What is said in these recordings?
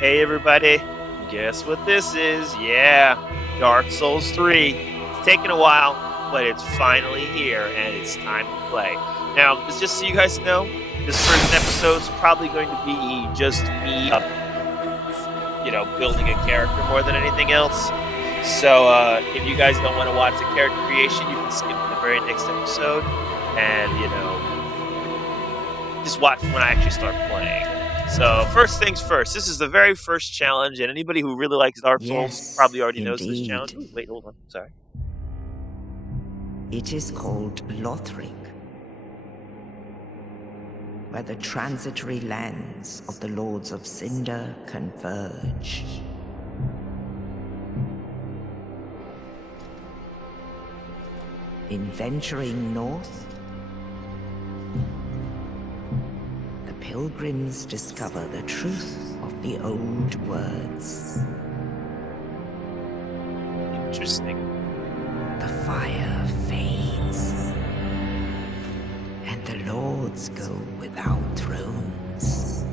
Hey everybody, guess what this is? Yeah, Dark Souls 3. It's taken a while, but it's finally here and it's time to play. Now, just so you guys know, this first episode's probably going to be just me, building a character more than anything else. So, if you guys don't want to watch the character creation, you can skip to the very next episode and, just watch when I actually start playing. So, first things first, this is the very first challenge, and anybody who really likes Dark Souls Yes, probably already knows this indeed. challenge. Ooh, wait, hold on. Sorry. It is called Lothric, where the transitory lands of the Lords of Cinder converge. In venturing north, the pilgrims discover the truth of the old words. Interesting. The fire fades, and the lords go without thrones.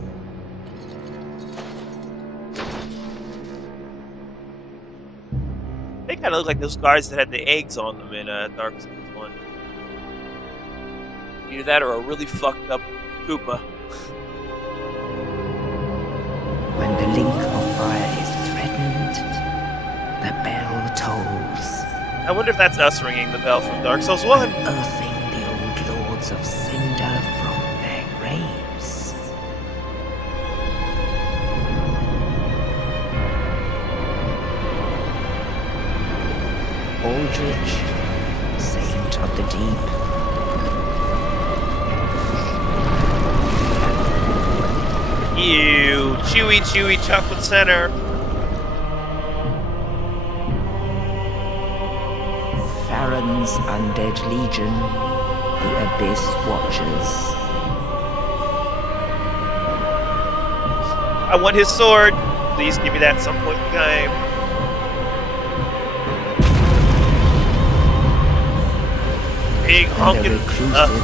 They kind of look like those guards that had the eggs on them in Dark Souls 1. Either that or a really fucked up Koopa. When the link of fire is threatened, the bell tolls, I wonder if that's us ringing the bell from Dark Souls 1. unearthing the old lords of Cinder from their graves. Aldrich, saint of the deep, Ew, chewy chocolate center. Farron's undead legion, the Abyss Watchers. I want his sword. Please give me that at some point in the game. Big honkin'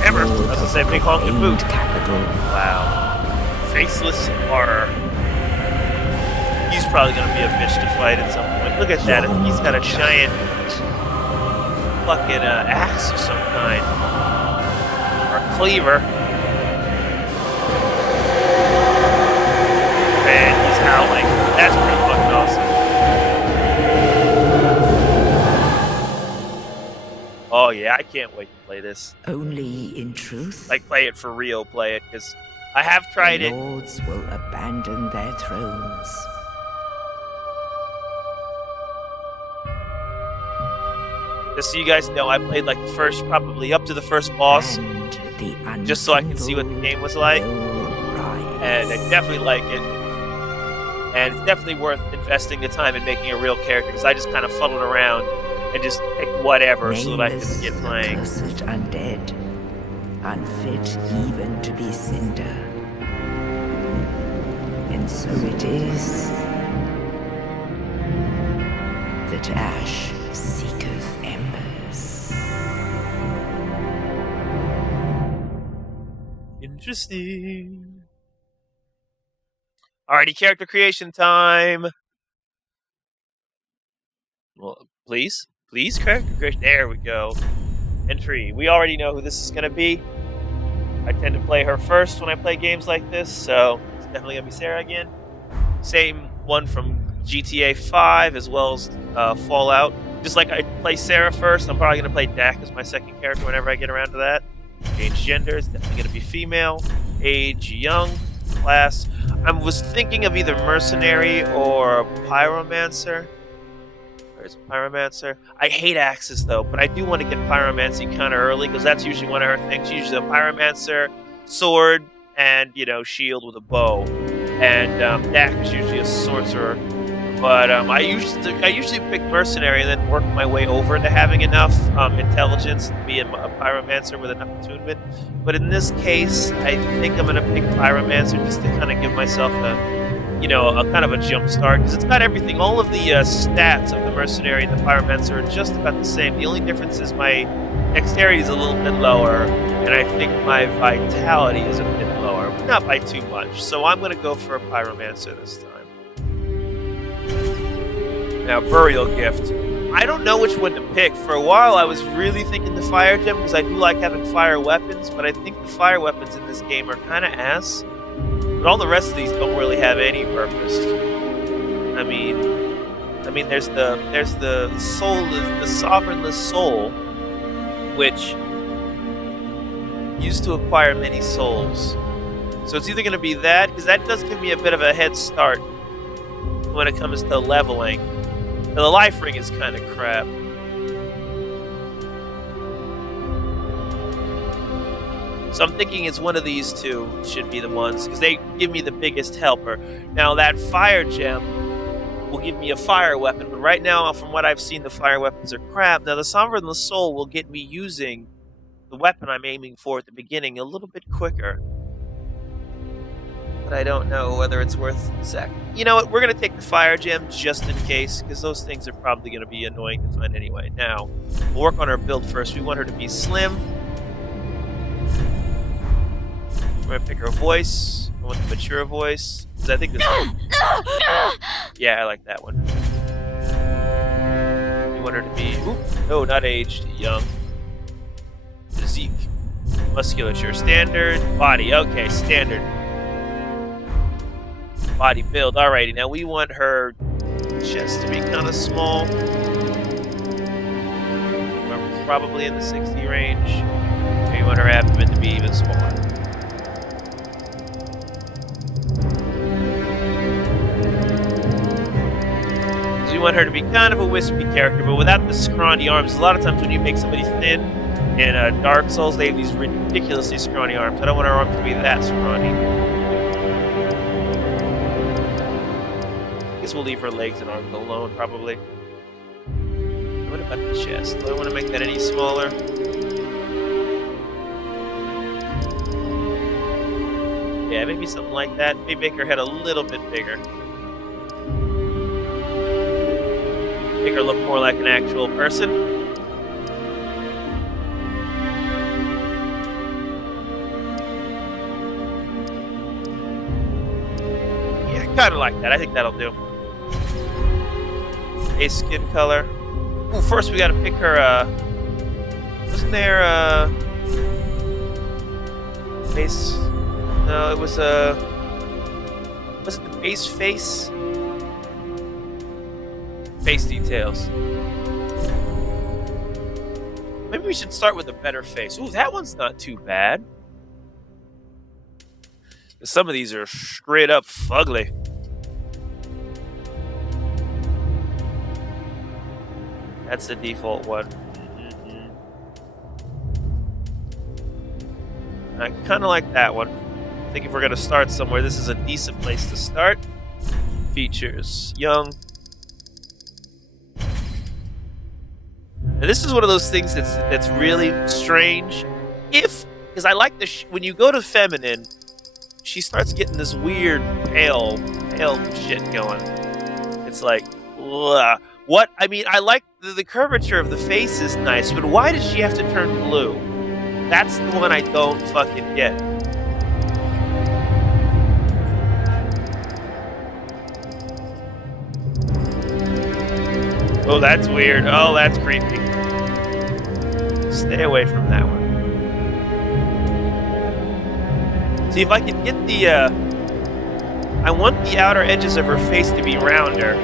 hammer. I was gonna say big honkin' boot. Capital. Wow. Faceless horror. He's probably gonna be a bitch to fight at some point. Look at that. He's got a giant fucking axe of some kind. Or cleaver. Man, he's howling. That's pretty fucking awesome. Oh yeah, I can't wait to play this. Only in truth, Like, play it for real, play it, because I have tried the it. lords will abandon their thrones. Just so you guys know, I played like the first, probably up to the first boss, And the just so I can see what the game was like. And I definitely like it. And it's definitely worth investing the time in making a real character, because I just kind of fuddled around and just picked whatever so that I could get playing. Accursed undead, unfit even to be cinder. And so it is that ash seeketh embers. Interesting. Alrighty, character creation time. Well, please, character creation. There we go. Entry. We already know who this is going to be. I tend to play her first when I play games like this, so it's definitely going to be Sarah again. Same one from GTA 5 as well as Fallout. Just like I play Sarah first, I'm probably going to play Dak as my second character whenever I get around to that. Change gender, it's definitely going to be female. Age, young. Class. I was thinking of either mercenary or pyromancer. Where's pyromancer? I hate axes though, but I do want to get pyromancy kind of early because that's usually one of her things. She's usually a pyromancer, sword, and shield with a bow. And Dak is usually a sorcerer. But I usually pick mercenary and then work my way over to having enough intelligence to be a pyromancer with enough attunement. But in this case, I think I'm gonna pick pyromancer just to kind of give myself a kind of a jump start, because it's got everything. All of the stats of the mercenary and the pyromancer are just about the same. The only difference is my dexterity is a little bit lower, and I think my vitality is a bit lower, but not by too much. So I'm going to go for a pyromancer this time. Now, Burial Gift. I don't know which one to pick. For a while, I was really thinking the Fire Gem because I do like having fire weapons, but I think the fire weapons in this game are kind of ass. But all the rest of these don't really have any purpose. I mean, there's the soul, the sovereignless soul, which used to acquire many souls. So it's either going to be that, because that does give me a bit of a head start when it comes to leveling. Now, the life ring is kind of crap. So I'm thinking it's one of these two should be the ones, because they give me the biggest helper. Now that fire gem will give me a fire weapon, but right now, from what I've seen, the fire weapons are crap. Now the Sovereignless Soul will get me using the weapon I'm aiming for at the beginning a little bit quicker. But I don't know whether it's worth You know what? We're going to take the fire gem just in case, because those things are probably going to be annoying to find anyway. Now, we'll work on our build first. We want her to be slim. We're going to pick her voice. I want the mature voice, because I think this yeah, I like that one. We want her to be... no, not aged. Young. Physique. Musculature. Standard. Body. Okay, standard. Body build. Alrighty, now we want her chest to be kind of small. We're probably in the 60 range. We want her abdomen to be even smaller. So we want her to be kind of a wispy character, but without the scrawny arms. A lot of times when you make somebody thin in Dark Souls, they have these ridiculously scrawny arms. I don't want her arms to be that scrawny. We'll leave her legs and arms alone, probably. What about the chest? Do I want to make that any smaller? Yeah, maybe something like that. Maybe make her head a little bit bigger. Make her look more like an actual person. Yeah, kind of like that. I think that'll do. A skin color. Ooh, first we gotta pick her, wasn't there, base? No, it was, was it the base face? Face details. Maybe we should start with a better face. Ooh, that one's not too bad. Some of these are straight up fugly. That's the default one. I kind of like that one. I think if we're going to start somewhere, this is a decent place to start. Features. Young. Now, this is one of those things that's really strange. Because I like when you go to feminine, she starts getting this weird pale shit going. It's like, ugh. What? I mean, I like the curvature of the face is nice, but why does she have to turn blue? That's the one I don't fucking get. Oh, that's weird. Oh, that's creepy. Stay away from that one. See, if I can get the, I want the outer edges of her face to be rounder.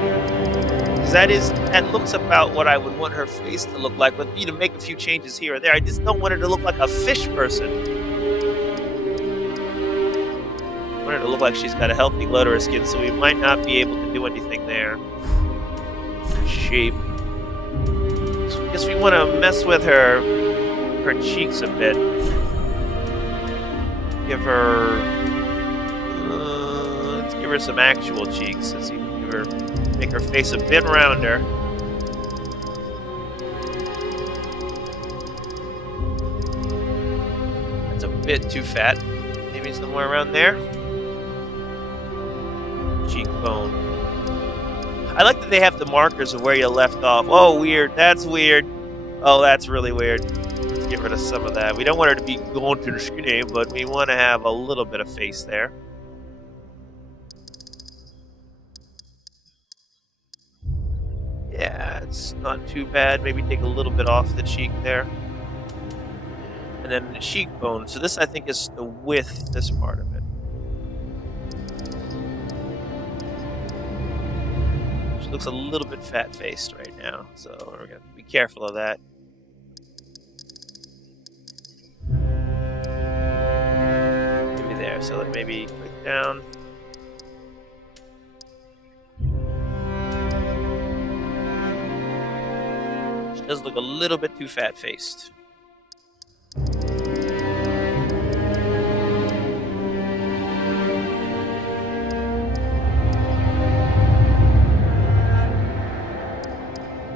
That looks about what I would want her face to look like, but make a few changes here or there. I just don't want her to look like a fish person. I want her to look like she's got a healthy glow to her skin, so we might not be able to do anything there. Shape. So I guess we want to mess with her cheeks a bit. Give her, let's give her some actual cheeks. Let's see, give her. Make her face a bit rounder. That's a bit too fat. Maybe somewhere around there. Cheekbone. I like that they have the markers of where you left off. Oh, weird. That's weird. Oh, that's really weird. Let's get rid of some of that. We don't want her to be going to the skinny, but we want to have a little bit of face there. That's not too bad. Maybe take a little bit off the cheek there. And then the cheekbone. So this, I think, is the width, this part of it. She looks a little bit fat-faced right now, so we're going to be careful of that. Maybe there, so like maybe click down. She does look a little bit too fat-faced.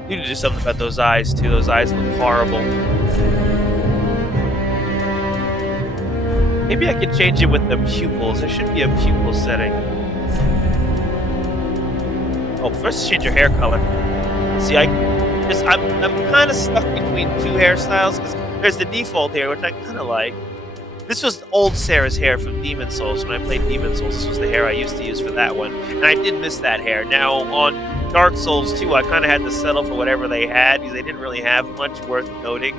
You need to do something about those eyes, too. Those eyes look horrible. Maybe I can change it with the pupils. There should be a pupil setting. Oh, first change your hair color. See, I'm kind of stuck between two hairstyles, because there's the default hair, which I kind of like. This was old Sarah's hair from Demon Souls. When I played Demon Souls, this was the hair I used to use for that one. And I did miss that hair. Now, on Dark Souls 2, I kind of had to settle for whatever they had, because they didn't really have much worth noting.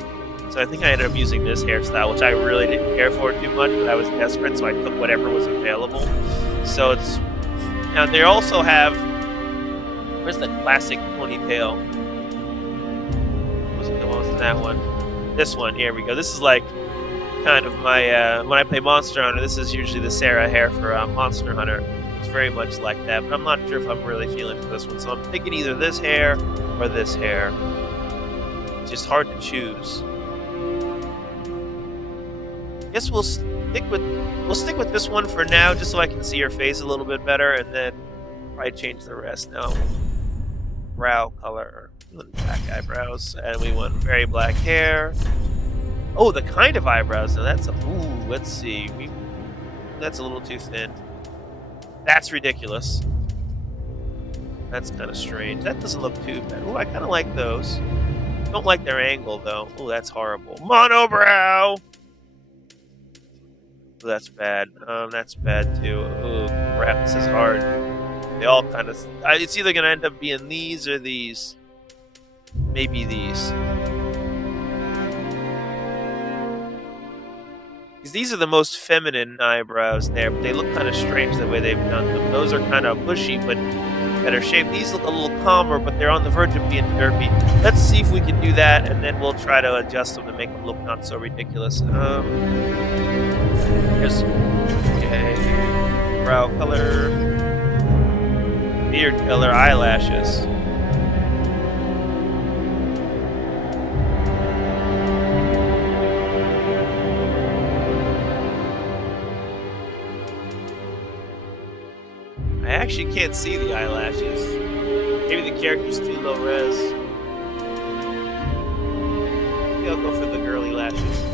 So I think I ended up using this hairstyle, which I really didn't care for too much, but I was desperate, so I took whatever was available. So it's... Now, they also have... Where's the classic ponytail? What was that one? This one, here we go. This is like kind of my... when I play Monster Hunter, this is usually the Sarah hair for Monster Hunter. It's very much like that, but I'm not sure if I'm really feeling for this one. So I'm thinking either this hair or this hair. It's just hard to choose. I guess we'll stick with this one for now, just so I can see her face a little bit better, and then probably change the rest. Now, brow color, black eyebrows, and we want very black hair. Oh, the kind of eyebrows. Now that's let's see. That's a little too thin. That's ridiculous. That's kind of strange. That doesn't look too bad. Oh, I kind of like those. Don't like their angle though. Oh, that's horrible. Monobrow. Oh, that's bad. That's bad too. Oh, crap, this is hard. They all kind of... It's either going to end up being these or these. Maybe these. Because these are the most feminine eyebrows there, but they look kind of strange the way they've done them. Those are kind of bushy, but better shaped. These look a little calmer, but they're on the verge of being derpy. Let's see if we can do that, and then we'll try to adjust them to make them look not so ridiculous. Okay. Brow color. Beard color. Eyelashes. I actually can't see the eyelashes. Maybe the character's too low res. Maybe I'll go for the girly lashes.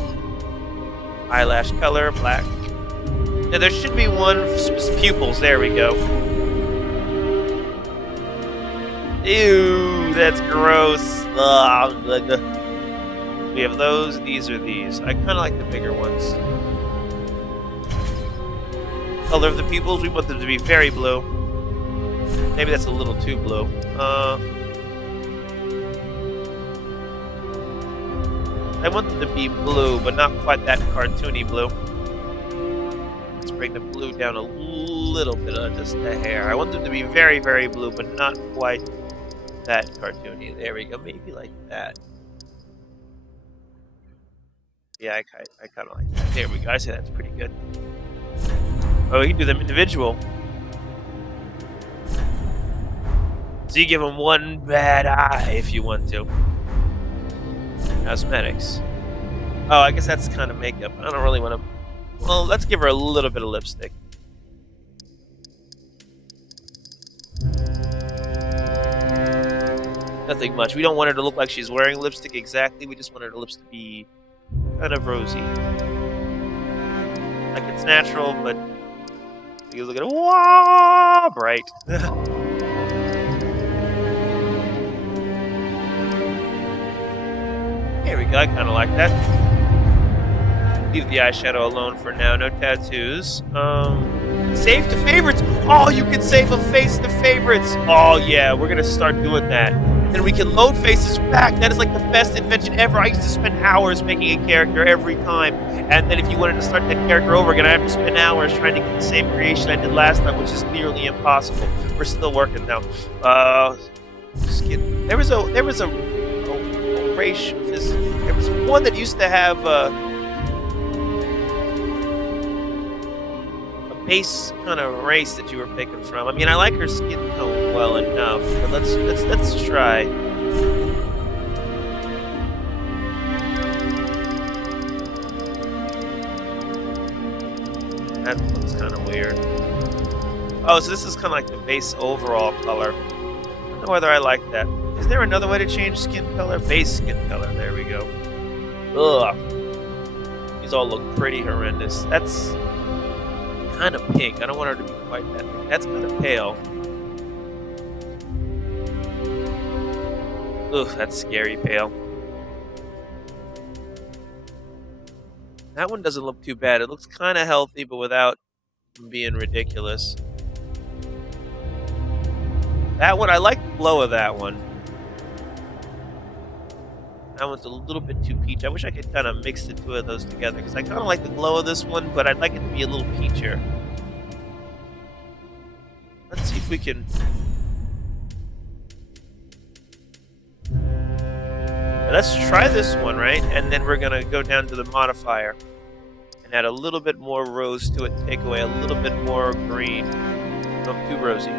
Eyelash color, black. Now there should be one pupils. There we go. Ew, that's gross. Ugh. We have those. These are these. I kind of like the bigger ones. Color of the pupils, we want them to be very blue. Maybe that's a little too blue. I want them to be blue, but not quite that cartoony blue. Let's bring the blue down a little bit on just a hair. I want them to be very, very blue, but not quite that cartoony. There we go. Maybe like that. Yeah, I kind of like that. There we go. I say that's pretty good. Oh, we can do them individual. So you give them one bad eye if you want to. Cosmetics. Oh, I guess that's kind of makeup. I don't really want to... Well, let's give her a little bit of lipstick. Nothing much. We don't want her to look like she's wearing lipstick exactly. We just want her lips to be kind of rosy. Like it's natural, but... You look at it, wow, bright. Here we go, I kind of like that. Leave the eyeshadow alone for now, no tattoos. Save to favorites! Oh, you can save a face to favorites! Oh yeah, we're gonna start doing that. Then we can load faces back. That is like the best invention ever. I used to spend hours making a character every time. And then if you wanted to start that character over again, I have to spend hours trying to get the same creation I did last time, which is nearly impossible. We're still working now. Skin. There was a race. There was one that used to have a base kind of race that you were picking from. I mean, I like her skin tone well enough, but let's try. That looks kind of weird. Oh, so this is kind of like the base overall color. I don't know whether I like that. Is there another way to change skin color? Base skin color. There we go. Ugh. These all look pretty horrendous. That's kind of pink. I don't want her to be quite that pink. That's kind of pale. Ugh, that's scary pale. That one doesn't look too bad. It looks kind of healthy, but without being ridiculous. That one, I like the glow of that one. That one's a little bit too peach. I wish I could kind of mix the two of those together, because I kind of like the glow of this one, but I'd like it to be a little peachier. Let's see if we can... Let's try this one, right? And then we're going to go down to the modifier and add a little bit more rose to it, take away a little bit more green. Not too rosy.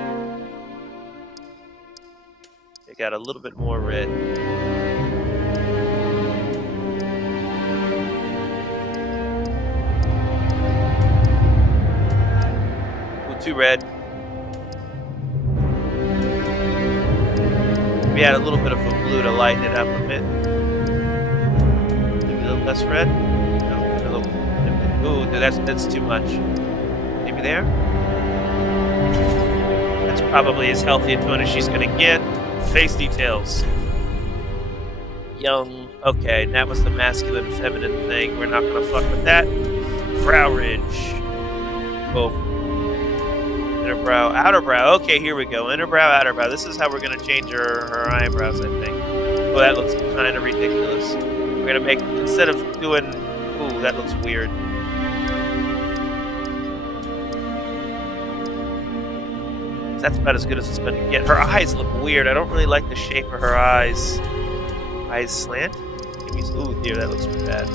Take out a little bit more red. Ooh, too red. We add a little bit of a blue to lighten it up a bit. Maybe a little less red. No, a little. Ooh, that's too much. Maybe there. That's probably as healthy a tone as she's gonna get. Face details. Young. Okay, that was the masculine, feminine thing. We're not gonna fuck with that. Brow ridge. Boom. Inner brow, outer brow. Okay, here we go. Inner brow, outer brow. This is how we're going to change her eyebrows, I think. Oh, that looks kind of ridiculous. We're going to make, instead of doing... Ooh, that looks weird. That's about as good as it's going to get. Her eyes look weird. I don't really like the shape of her eyes. Eyes slant? Ooh, dear, that looks bad.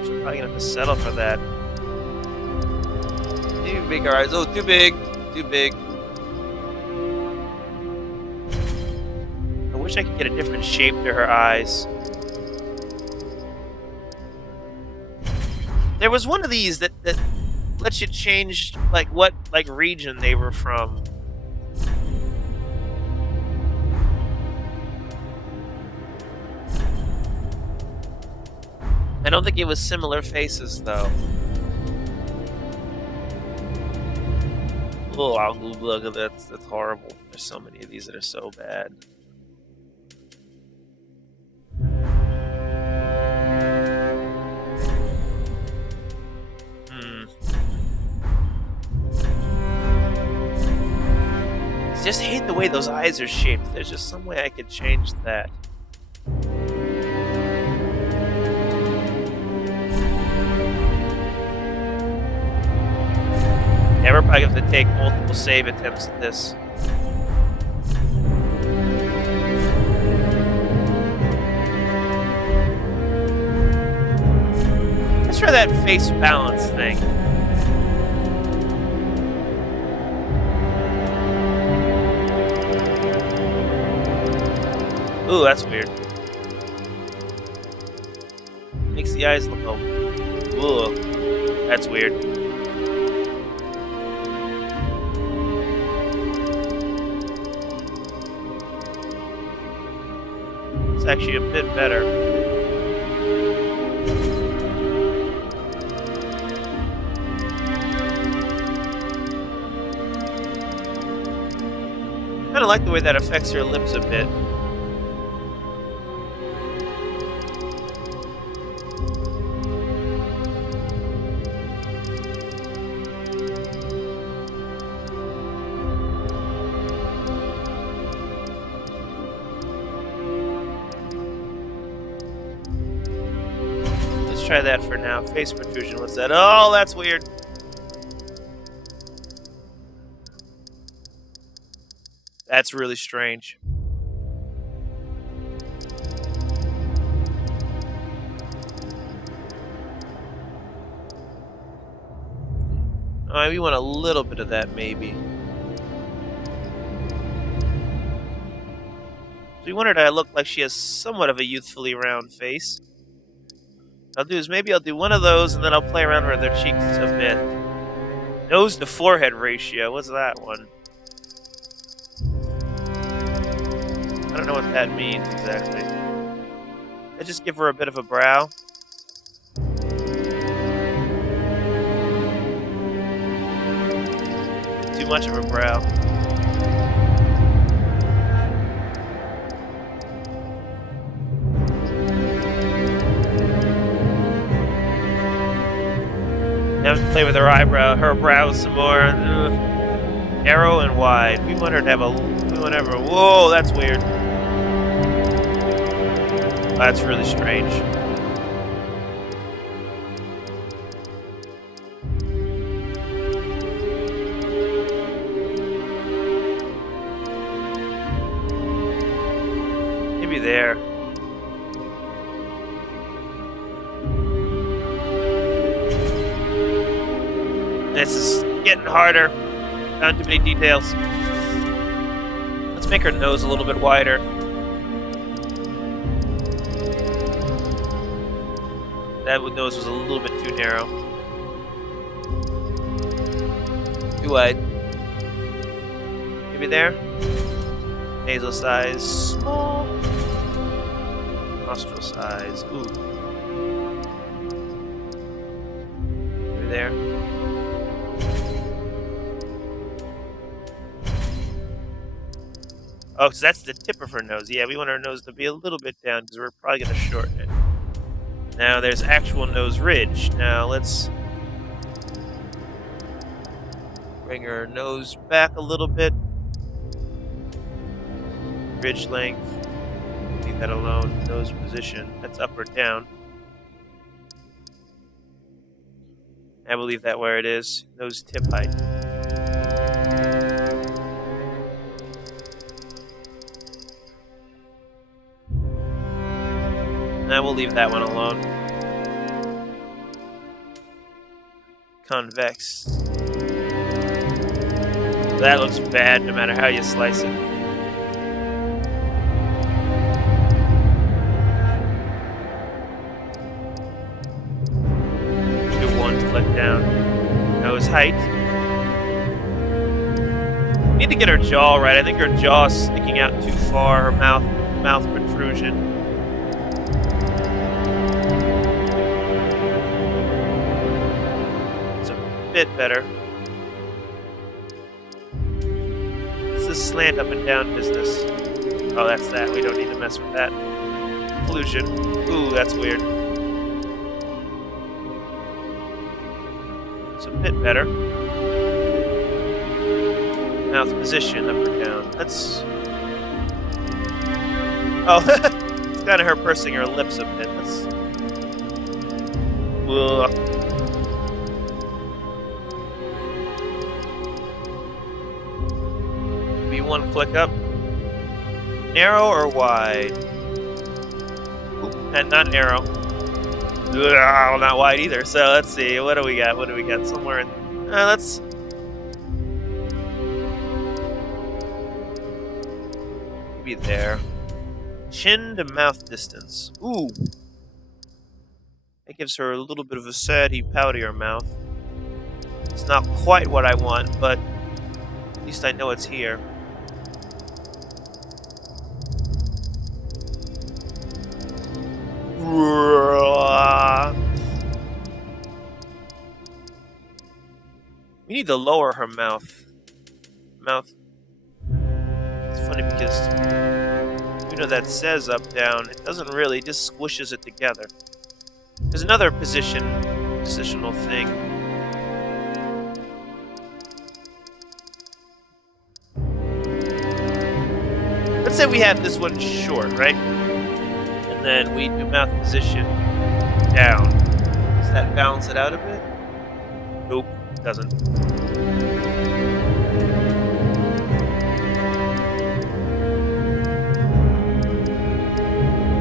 She's probably going to have to settle for that. Too big her eyes. Oh, too big. Too big. I wish I could get a different shape to her eyes. There was one of these that lets you change what region they were from. I don't think it was similar faces though. Oh, look at that. That's horrible. There's so many of these that are so bad. I just hate the way those eyes are shaped. There's just some way I could change that. Yeah, we're probably going to have to take multiple save attempts at this. Let's try that face balance thing. Ooh, that's weird. Makes the eyes look ooh, that's weird. It's actually a bit better. I kind of like the way that affects her lips a bit. try that for now. Face protrusion, what's that? Oh, that's weird. That's really strange. We want a little bit of that, maybe. We wondered I look like she has somewhat of a youthfully round face. I'll do is maybe I'll do one of those and then I'll play around with their cheeks a bit. Nose to forehead ratio, what's that one? I don't know what that means exactly. I just give her a bit of a brow. Too much of a brow. Now we can play with her brows some more. Narrow and wide. We want her to have whoa, that's weird. That's really strange. Maybe there. This is getting harder. Not too many details. Let's make her nose a little bit wider. That nose was a little bit too narrow. Too wide. Maybe there. Nasal size, small. Nostril size, ooh. Maybe there. Oh, so that's the tip of her nose. Yeah, we want our nose to be a little bit down because we're probably going to shorten it. Now there's actual nose ridge. Now let's bring her nose back a little bit. Ridge length. Leave that alone. Nose position. That's up or down. I will leave that where it is. Nose tip height. Now we'll leave that one alone. Convex. That looks bad no matter how you slice it. Do one click down. Nose height. We need to get her jaw right. I think her jaw is sticking out too far. Her mouth protrusion. Bit better. It's this slant up and down business. Oh, that's that. We don't need to mess with that. Pollution. Ooh, that's weird. It's a bit better. Mouth position, up or down. Let's. Oh, it's kind of her pursing her lips a bit. Let's. Ugh. One click up. Narrow or wide? Oop, and not narrow. Ugh, not wide either. So let's see. What do we got? What do we got? Somewhere in. Let's. Maybe there. Chin to mouth distance. Ooh. That gives her a little bit of a saddy, poutier mouth. It's not quite what I want, but at least I know it's here. We need to lower her mouth. It's funny because you know that says up down. It doesn't really. It just squishes it together. There's another positional thing. Let's say we have this one short, right? And then we do mouth position down. Does that balance it out a bit? Nope, doesn't.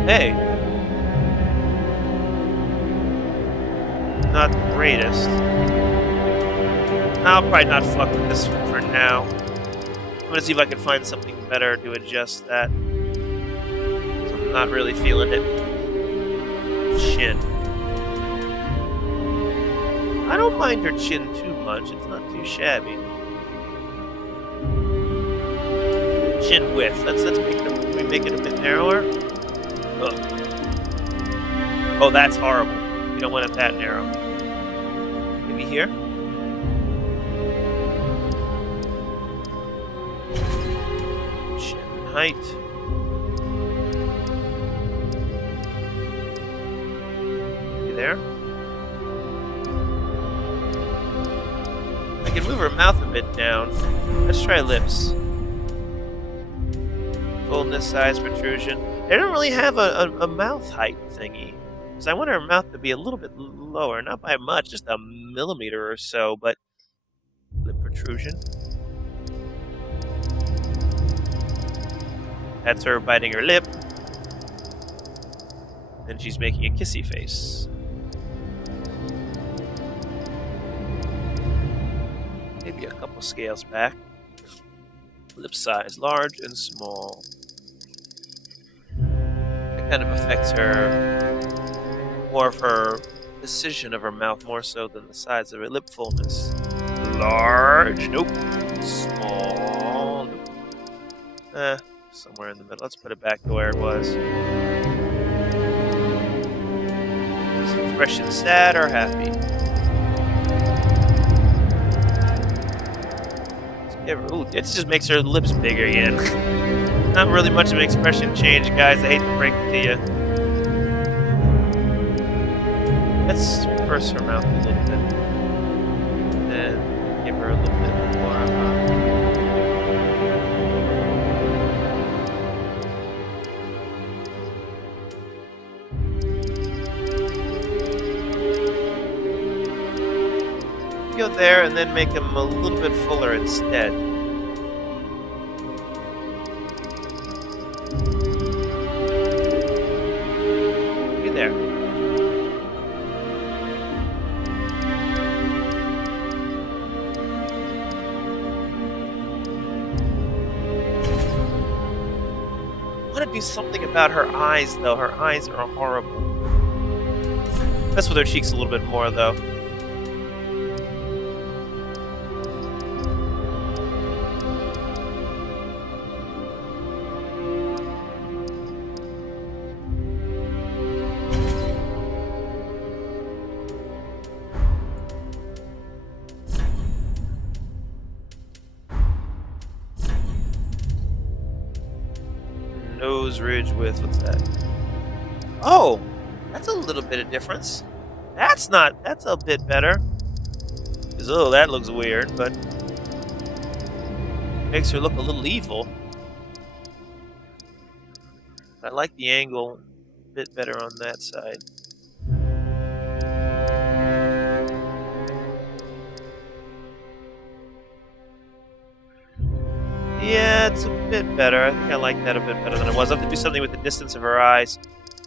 Hey, not the greatest. I'll probably not fuck with this for now. I'm gonna see if I can find something better to adjust that. So I'm not really feeling it. Chin. I don't mind her chin too much. It's not too shabby. Chin width. Let's make it a bit narrower. Ugh. Oh, that's horrible. You don't want it that narrow. Maybe here. Chin height. Maybe there. I can move her mouth a bit down. Let's try lips. Fullness, size, protrusion. They don't really have a mouth height thingy. Because I want her mouth to be a little bit lower. Not by much, just a millimeter or so, but lip protrusion. That's her biting her lip. And she's making a kissy face. Maybe a couple scales back. Lip size, large and small. That kind of affects her, more of her decision of her mouth more so than the size of her lip fullness. Large, nope. Small, nope. Somewhere in the middle. Let's put it back to where it was. Is the expression sad or happy? Ooh, it just makes her lips bigger again. Not really much of an expression change, guys. I hate to break it to you. Let's purse her mouth a little bit. And give her a little bit more of a... Go there and then make them a little bit fuller instead. Be there. I want to do something about her eyes, though. Her eyes are horrible. Mess with her cheeks a little bit more, though. Nose ridge width, what's that? Oh, that's a little bit of difference. That's a bit better. Because, oh, that looks weird, but makes her look a little evil. I like the angle a bit better on that side. Yeah, it's a bit better. I think I like that a bit better than it was. I have to do something with the distance of her eyes.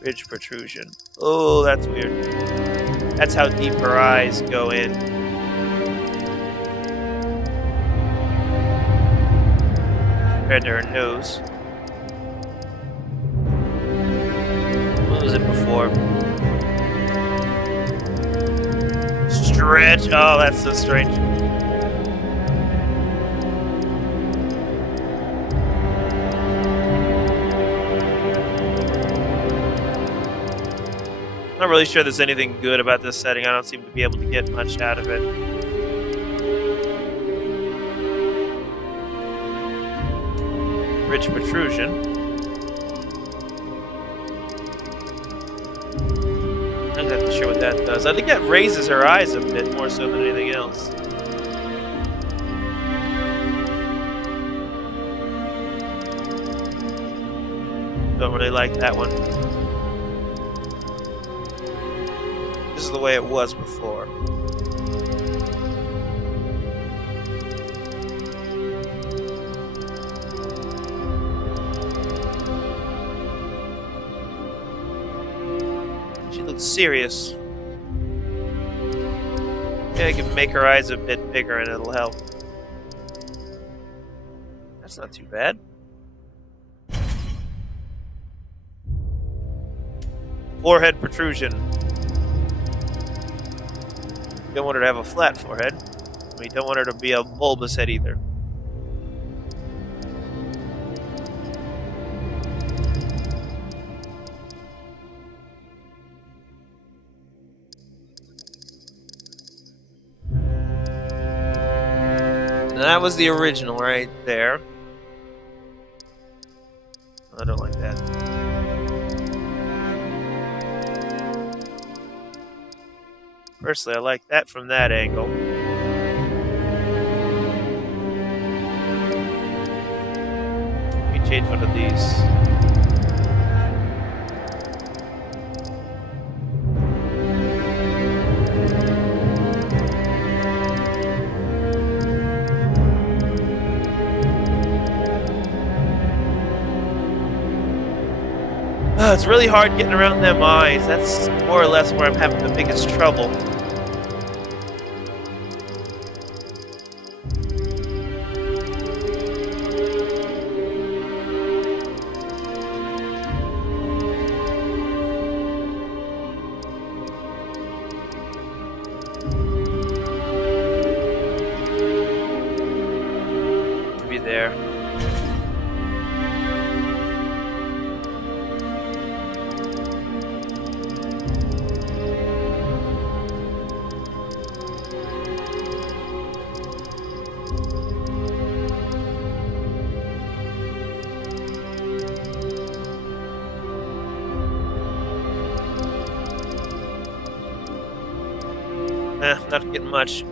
Ridge protrusion. Oh, that's weird. That's how deep her eyes go in. Compared to her nose. What was it before? Stretch. Oh, that's so strange. I'm not really sure there's anything good about this setting. I don't seem to be able to get much out of it. Ridge protrusion. I'm not sure what that does. I think that raises her eyes a bit more so than anything else. Don't really like that one. the way it was before. She looks serious. Yeah, I can make her eyes a bit bigger and it'll help. That's not too bad. Forehead protrusion. You don't want her to have a flat forehead. We don't want her to be a bulbous head either. Now that was the original right there. I don't like that. Personally, I like that from that angle. Let me change one of these. It's really hard getting around them eyes. That's more or less where I'm having the biggest trouble. Maybe there. Not getting much.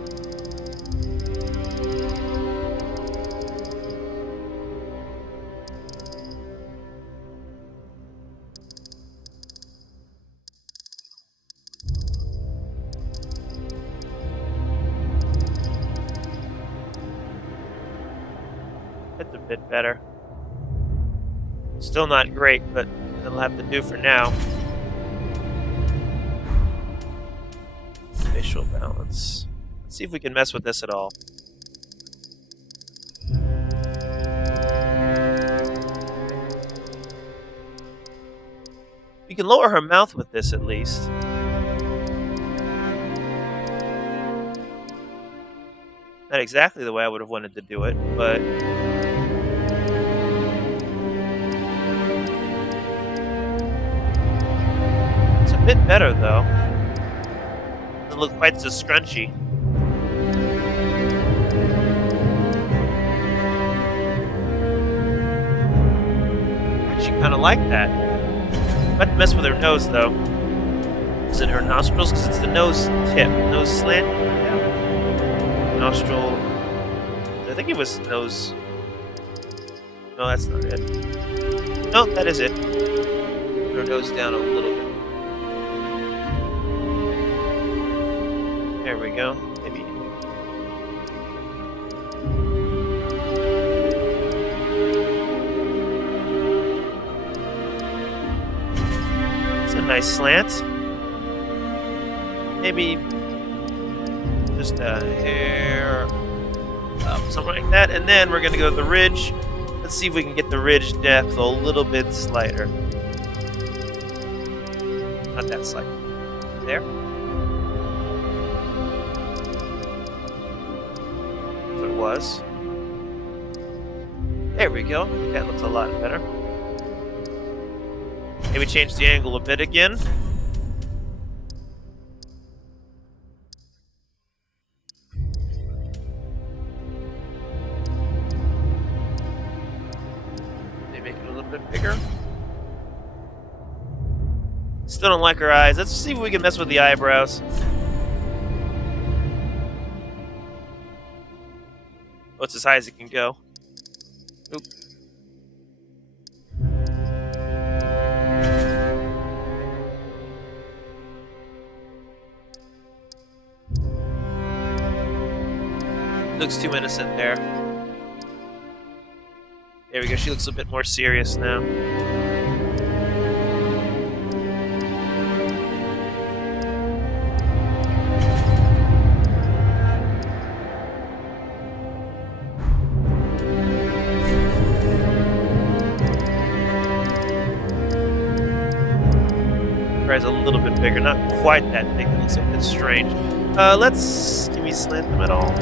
That's a bit better. Still not great, but it'll have to do for now. Facial balance. Let's see if we can mess with this at all. We can lower her mouth with this at least. Not exactly the way I would have wanted to do it, but it's a bit better though. Doesn't look quite so scrunchy. Actually kind of like that. About to mess with her nose though. Is it her nostrils? Because it's the nose tip. Nose slant? Yeah. Nostril. I think it was nose. No, that's not it. No, that is it. Put her nose down a little bit. There we go. Maybe. It's a nice slant. Maybe just a hair up, something like that. And then we're going to go to the ridge. Let's see if we can get the ridge depth a little bit slighter. Not that slight. There. So it was. There we go. I think that looks a lot better. Maybe change the angle a bit again. Bigger. Still don't like her eyes. Let's see if we can mess with the eyebrows. Oh, it's as high as it can go. Oop. looks too innocent there. There we go. She looks a bit more serious now. Tries a little bit bigger, not quite that big. It looks a bit strange. Can we slant them at all?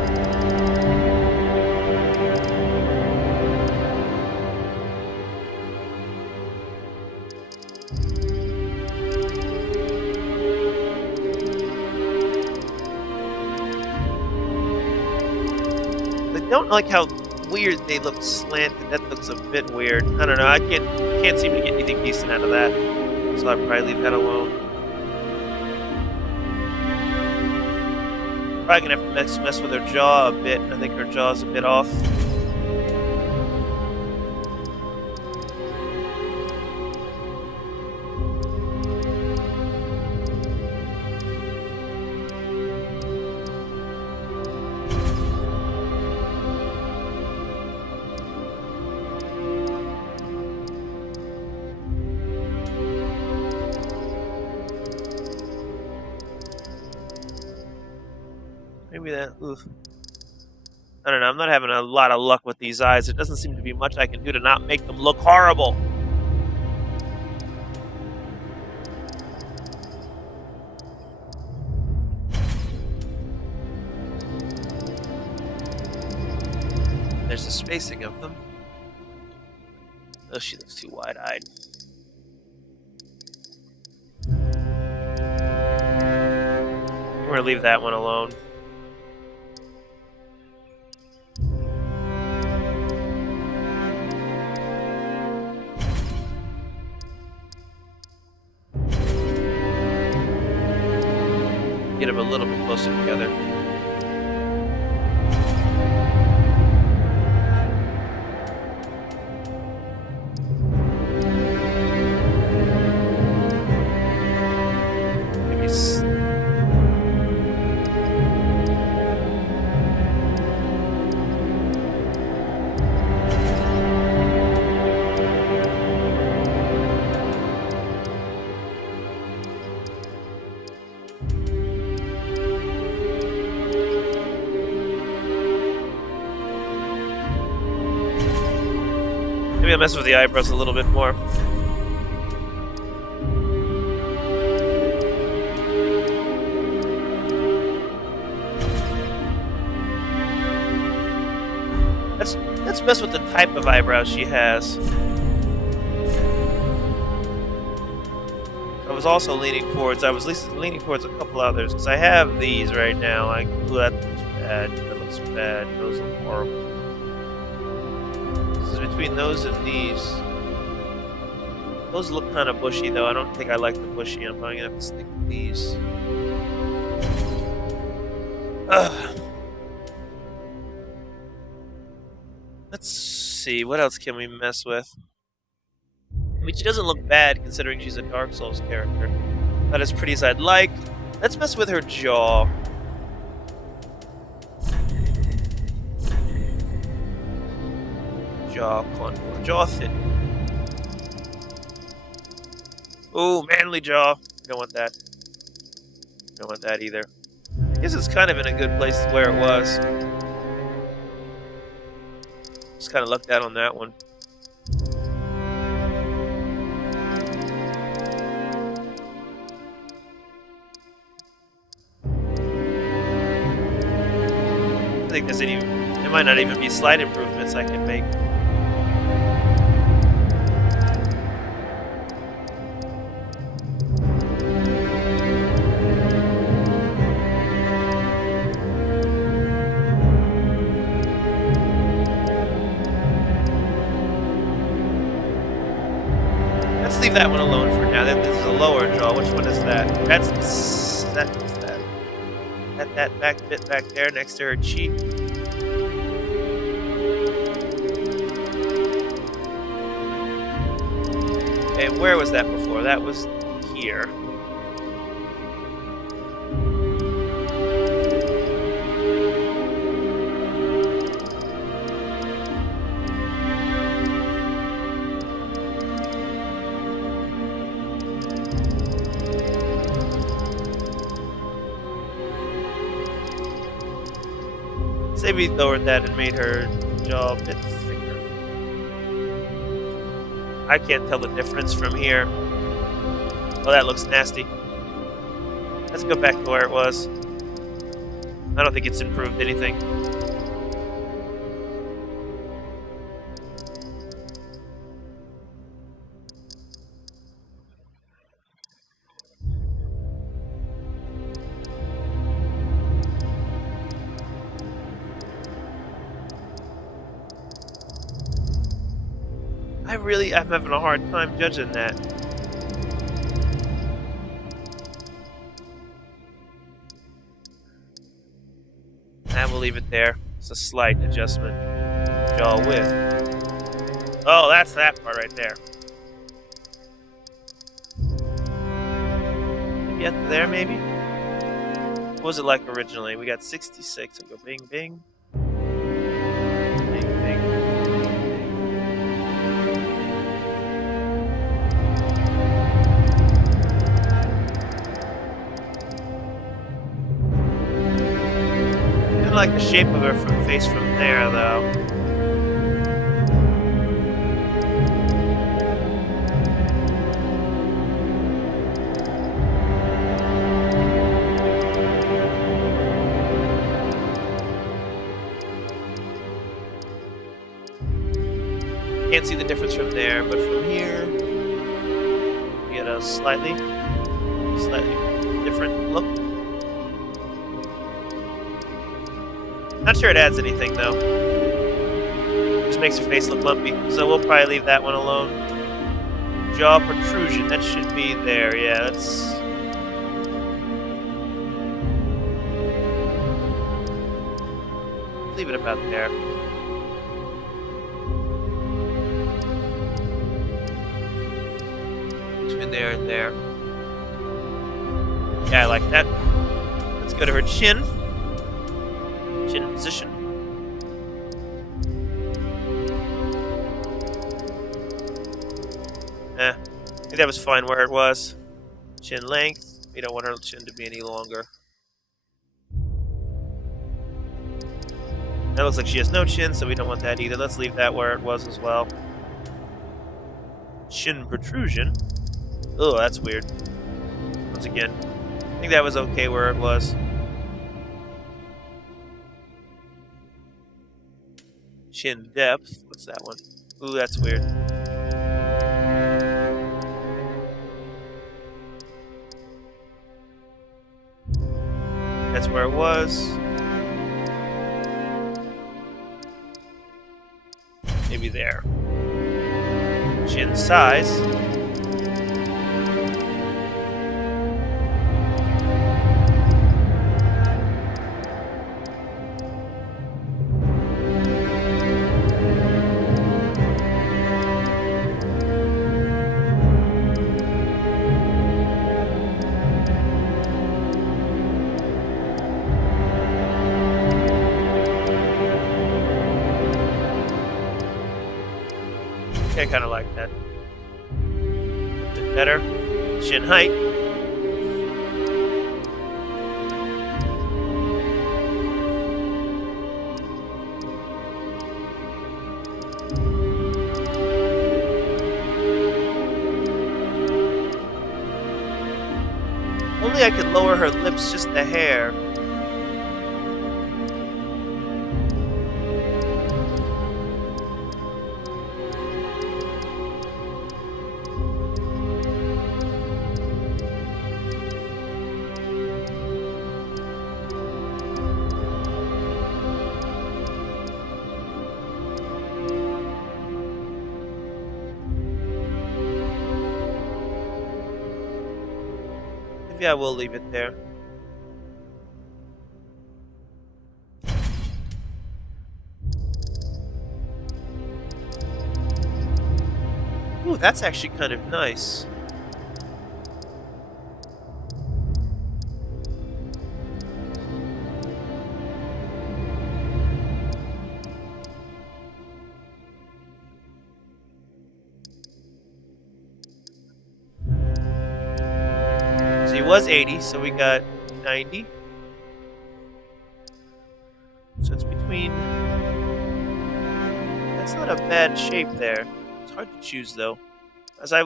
I don't like how weird they look slanted. That looks a bit weird. I don't know. I can't seem to get anything decent out of that. So I'll probably leave that alone. Probably gonna have to mess with her jaw a bit. I think her jaw's a bit off. Maybe that. Oof. I don't know. I'm not having a lot of luck with these eyes. There doesn't seem to be much I can do to not make them look horrible. There's the spacing of them. Oh, she looks too wide-eyed. We're gonna leave that one alone. Get them a little bit closer together. Maybe I'll mess with the eyebrows a little bit more. Let's mess with the type of eyebrows she has. I was also leaning towards. I was leaning towards a couple others because I have these right now. Like, ooh, that looks bad. That looks bad. Those look horrible. Between those and these. Those look kind of bushy, though. I don't think I like the bushy. I'm probably gonna have to stick with these. Ugh. Let's see. What else can we mess with? I mean, she doesn't look bad considering she's a Dark Souls character. Not as pretty as I'd like. Let's mess with her jaw. Jaw contour. Jaw fit. Ooh, manly jaw. Don't want that. Don't want that either. I guess it's kind of in a good place where it was. Just kind of lucked out on that one. I think there might not even be slight improvements I can make. Let's leave that one alone for now. This is a lower jaw. Which one is that? What's that? That back bit back there next to her cheek. And where was that before? That was here. say we lowered that and made her jaw a bit thicker. I can't tell the difference from here. Oh, that looks nasty. Let's go back to where it was. I don't think it's improved anything. I'm having a hard time judging that. And we'll leave it there. It's a slight adjustment. Jaw width. Oh, that's that part right there. Maybe up there, maybe? What was it like originally? We got 66. I'll go bing, bing. Bing, bing. I like the shape of her face from there, though. Can't see the difference from there, but from here, you get a slightly different look. Not sure it adds anything, though. Just makes her face look lumpy, so we'll probably leave that one alone. Jaw protrusion, that should be there, yeah, that's... leave it about there. Between there and there. Yeah, I like that. Let's go to her chin. Chin position. I think that was fine where it was. Chin length. We don't want her chin to be any longer. That looks like she has no chin, so we don't want that either. Let's leave that where it was as well. Chin protrusion. Oh, that's weird. Once again, I think that was okay where it was. Chin depth. What's that one? Ooh, that's weird. That's where it was. Maybe there. Chin size. I kind of like that. A bit better. Chin height. Only I could lower her lips just a hair. Yeah, we'll leave it there. Ooh, that's actually kind of nice. Was 80, so we got 90. So it's between between... That's not a bad shape there. It's hard to choose, though.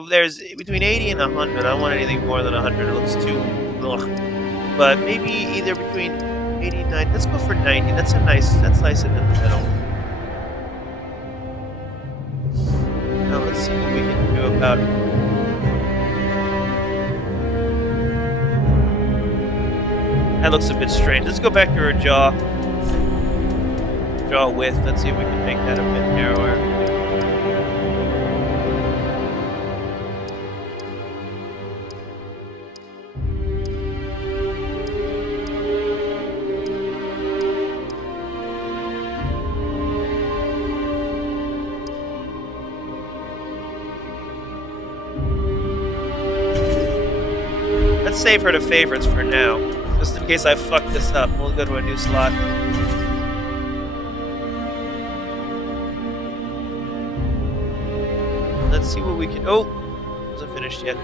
There's between 80 and 100. I don't want anything more than 100. It looks too... Ugh. But maybe either between 80 and 90. Let's go for 90. That's nice in the middle. Now let's see what we can do about... That looks a bit strange. Let's go back to her jaw. Jaw width. Let's see if we can make that a bit narrower. Let's save her to favorites for now. Just in case I fuck this up, we'll go to a new slot. Let's see what we can... Oh! Wasn't finished yet.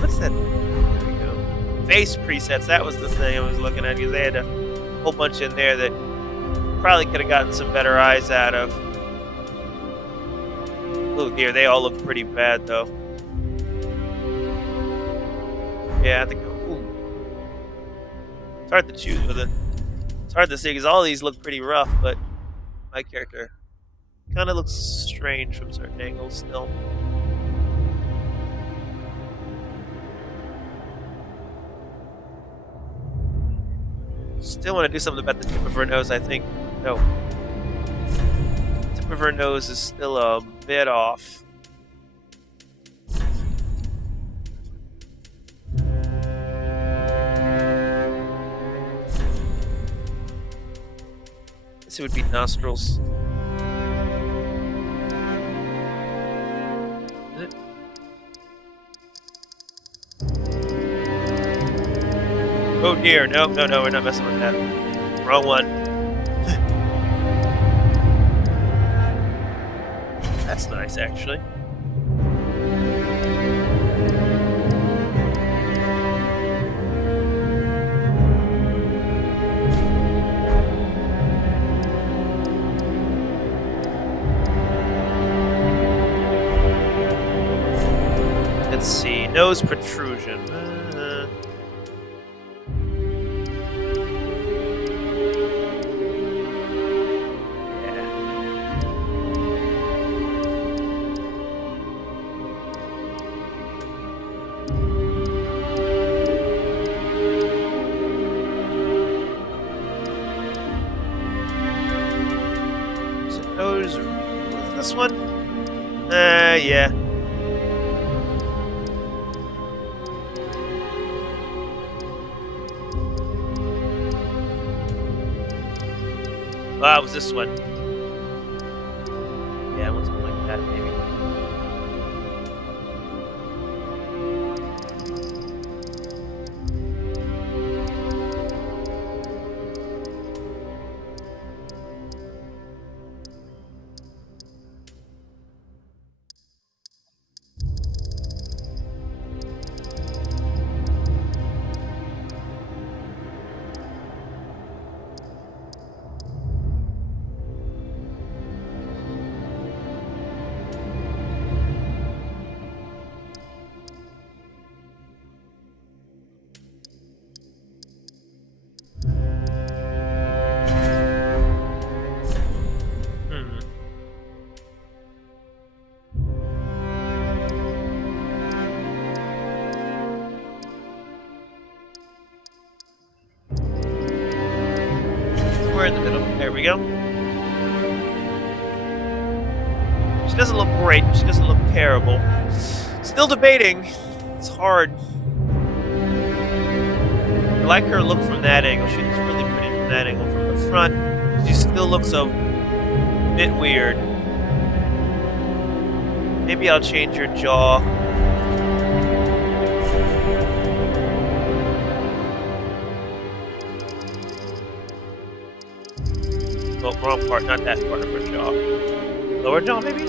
What's that? There we go. Face presets, that was the thing I was looking at, because they had a whole bunch in there that probably could have gotten some better eyes out of. Oh dear, they all look pretty bad, though. Yeah, I think... Ooh. It's hard to choose with it. It's hard to see, because all these look pretty rough, but my character kind of looks strange from certain angles still. Still want to do something about the tip of her nose, I think. No. The tip of her nose is still a bit off. It would be nostrils. Is it? Oh dear, no, we're not messing with that. Wrong one. That's nice, actually. Let's see, nose protrusion. Is it nose? This one? Yeah. Ah, it was this one. Yeah, let's go like that, maybe. In the middle. There we go. She doesn't look great. She doesn't look terrible. Still debating. It's hard. I like her look from that angle. She looks really pretty from that angle. From the front, she still looks a bit weird. Maybe I'll change her jaw. Oh, wrong part, not that part of her jaw. Lower jaw, maybe?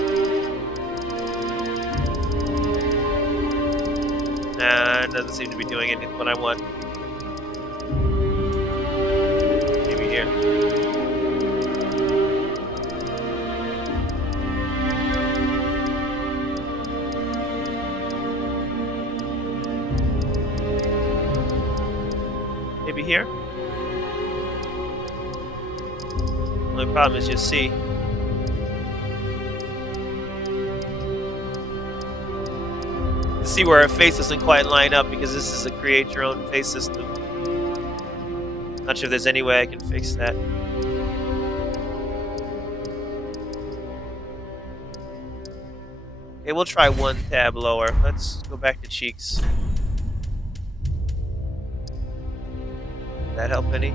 Nah, it doesn't seem to be doing anything what I want. Maybe here? Maybe here? Only problem is you see. See where our face doesn't quite line up because this is a create your own face system. Not sure if there's any way I can fix that. Okay, we'll try one tab lower. Let's go back to cheeks. Did that help any?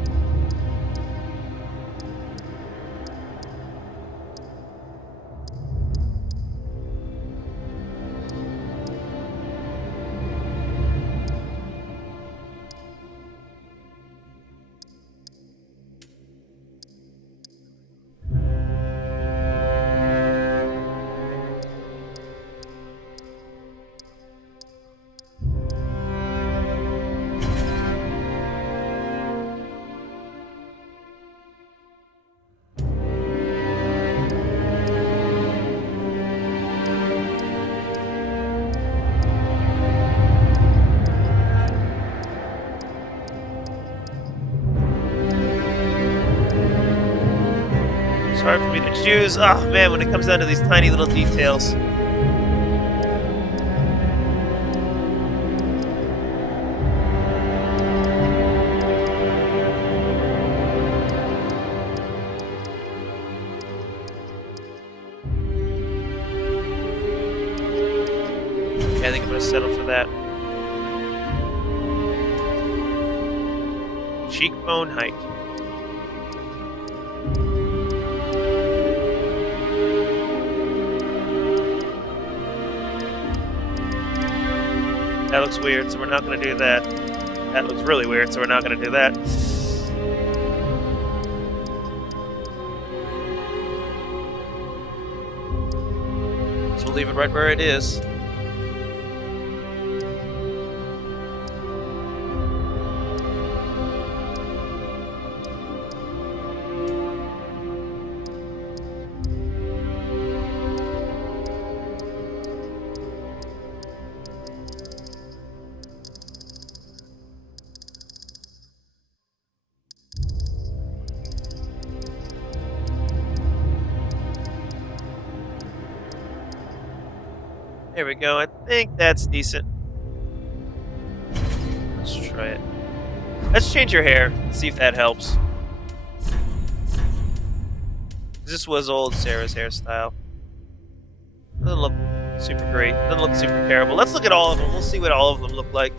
It's hard for me to choose. Oh man, when it comes down to these tiny little details. Yeah, I think I'm gonna settle for that. Cheekbone height. That looks weird, so we're not going to do that. That looks really weird, so we're not going to do that. So we'll leave it right where it is. There we go. I think that's decent. Let's try it. Let's change your hair. See if that helps. This was old Sarah's hairstyle. Doesn't look super great. Doesn't look super terrible. Let's look at all of them. We'll see what all of them look like.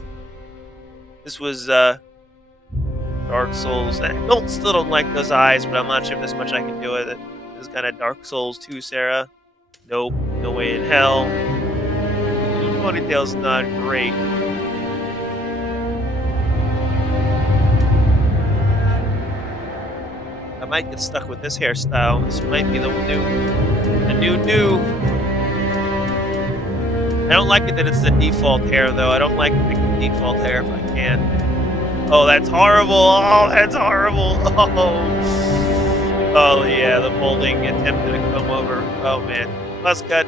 This was Dark Souls. I still don't like those eyes, but I'm not sure if there's much I can do with it. This is kind of Dark Souls 2 Sarah. Nope. No way in hell. Ponytail's not great. I might get stuck with this hairstyle. This might be the new. I don't like it that it's the default hair though. I don't like picking default hair if I can. Oh, that's horrible. Oh, that's horrible. Oh yeah, the molding attempted to come over. Oh man. Buzz cut.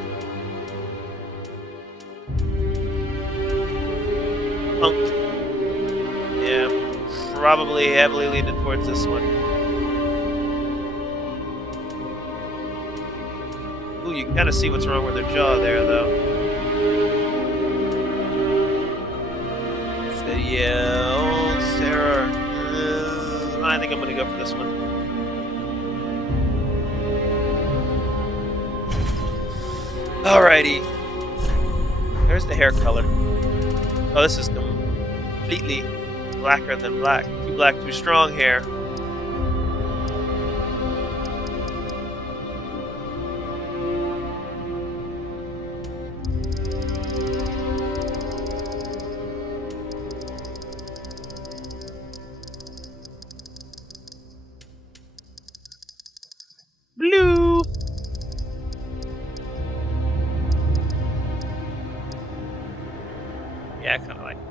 Punk. Yeah, probably heavily leaning towards this one. Ooh, you can kind of see what's wrong with her jaw there, though. So, yeah, old Sarah. I think I'm gonna go for this one. Alrighty. There's the hair color. Oh, this is completely blacker than black. Too black, too strong hair. Blue. Yeah, I kind of like that.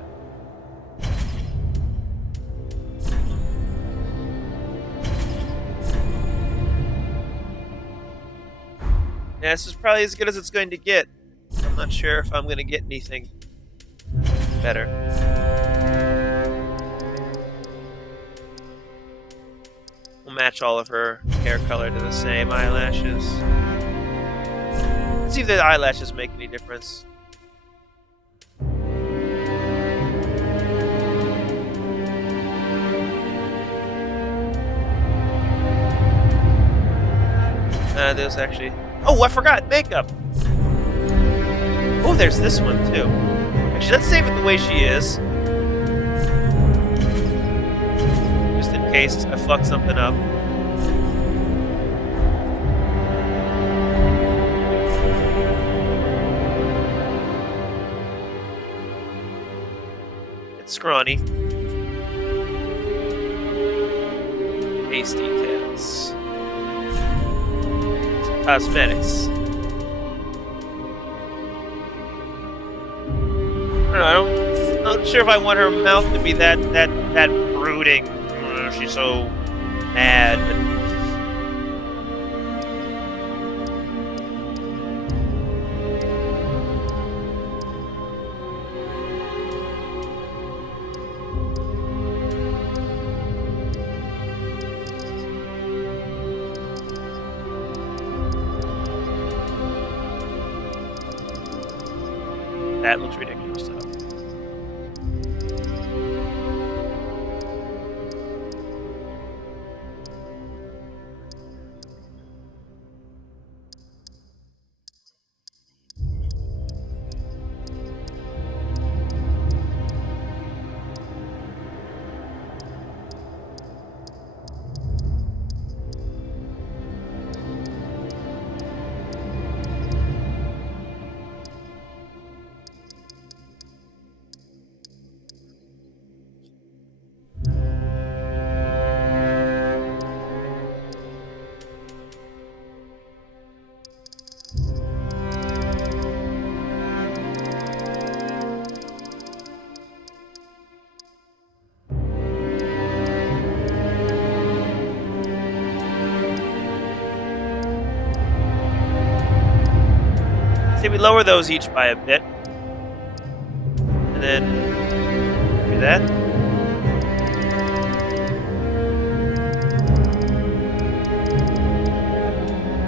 Yeah, this is probably as good as it's going to get. I'm not sure if I'm going to get anything better. We'll match all of her hair color to the same eyelashes. Let's see if the eyelashes make any difference. There's actually... Oh, I forgot! Makeup! Oh, there's this one, too. Actually, let's save it the way she is. Just in case I fuck something up. It's scrawny. Face details. Cosmetics. I don't know. I'm not sure if I want her mouth to be that brooding. She's so mad. That looks ridiculous, though. See, we lower those each by a bit. And then do that.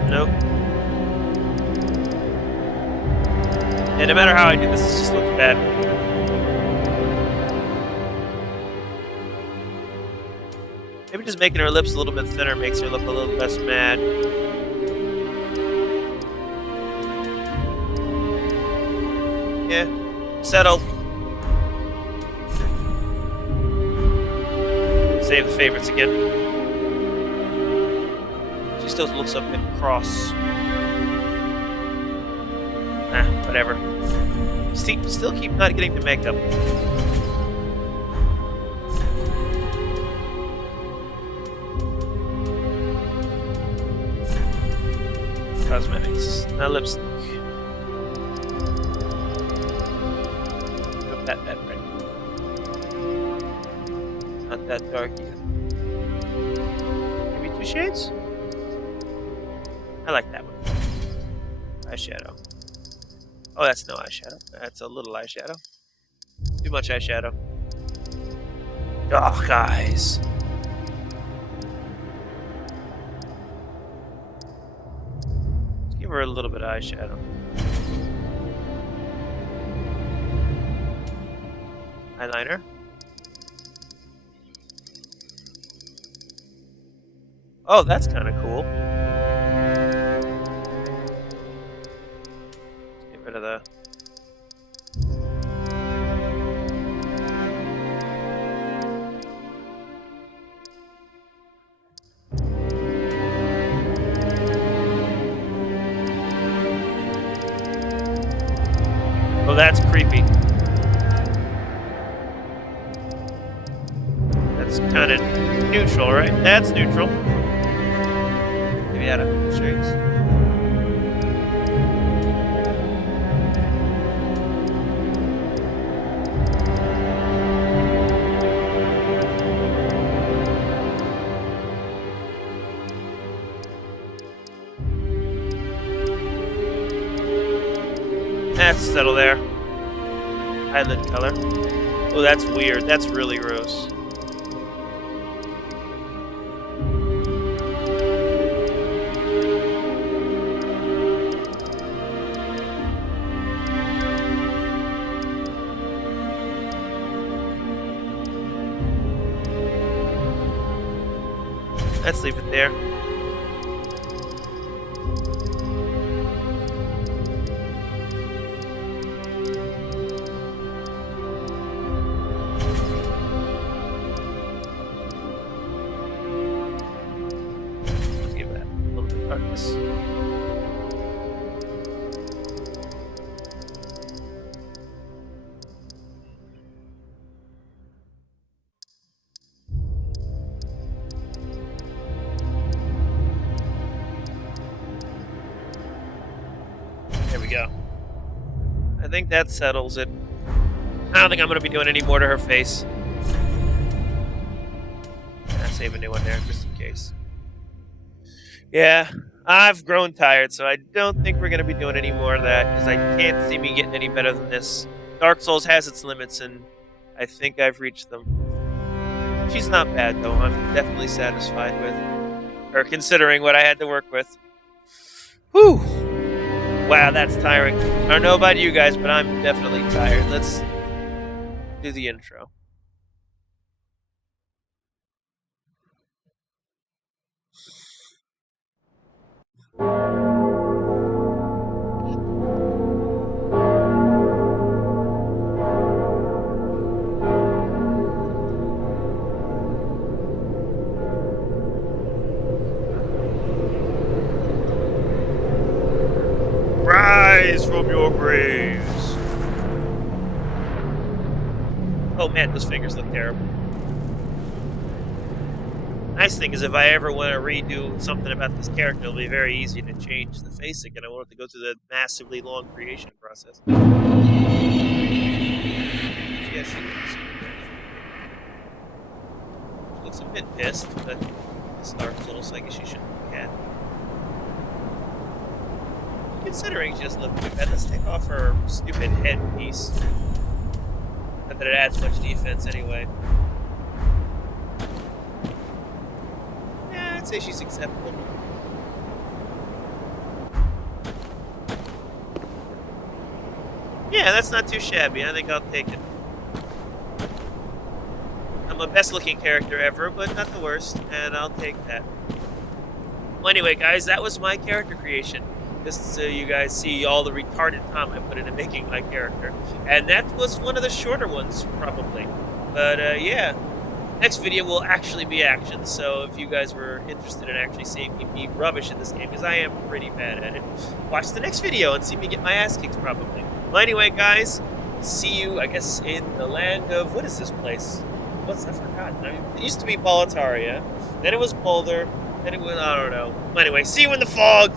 Nope. And no matter how I do this, it just looks bad. Maybe just making her lips a little bit thinner makes her look a little less mad. Yeah, settle. Save the favorites again. She still looks a bit cross. Whatever. Still keep not getting the makeup. Cosmetics. Now lipstick. That right. Not that dark either. Maybe 2 shades? I like that one. Eyeshadow. Oh, that's no eyeshadow. That's a little eyeshadow. Too much eyeshadow. Oh, guys. Let's give her a little bit of eyeshadow. Eyeliner. Oh, that's kind of cool. Let's get rid of the... Oh, that's creepy. That's kind of neutral, right? That's neutral. Maybe out of shades. Let's settle there. Eyelid color. Oh, that's weird. That's really gross. Let's leave it there. Let's give that a little bit of darkness. There we go. I think that settles it. I don't think I'm going to be doing any more to her face. I'll save a new one there, just in case. Yeah, I've grown tired, so I don't think we're going to be doing any more of that, because I can't see me getting any better than this. Dark Souls has its limits, and I think I've reached them. She's not bad, though. I'm definitely satisfied with her, considering what I had to work with. Whew! Wow, that's tiring. I don't know about you guys, but I'm definitely tired. Let's do the intro. Rise from your graves! Oh man, those fingers look terrible. Nice thing is, if I ever want to redo something about this character, it'll be very easy to change the face again. I won't have to go through the massively long creation process. Yeah, she looks a bit pissed, but it's Dark Souls, I guess she shouldn't look at. Considering she doesn't look too bad, let's take off her stupid head piece. Not that it adds much defense anyway. Yeah, I'd say she's acceptable. Yeah, that's not too shabby. I think I'll take it. I'm a best looking character ever, but not the worst, and I'll take that. Well, anyway, guys, that was my character creation. Just so you guys see all the retarded time I put into making my character. And that was one of the shorter ones, probably. But, yeah. Next video will actually be action, so if you guys were interested in actually seeing me be rubbish in this game, because I am pretty bad at it, watch the next video and see me get my ass kicked, probably. Well, anyway, guys, see you, I guess, in the land of... What is this place? What's... I forgot. I mean, it used to be Boletaria. Then it was Boulder. Then it was... I don't know. Well, anyway, see you in the fog!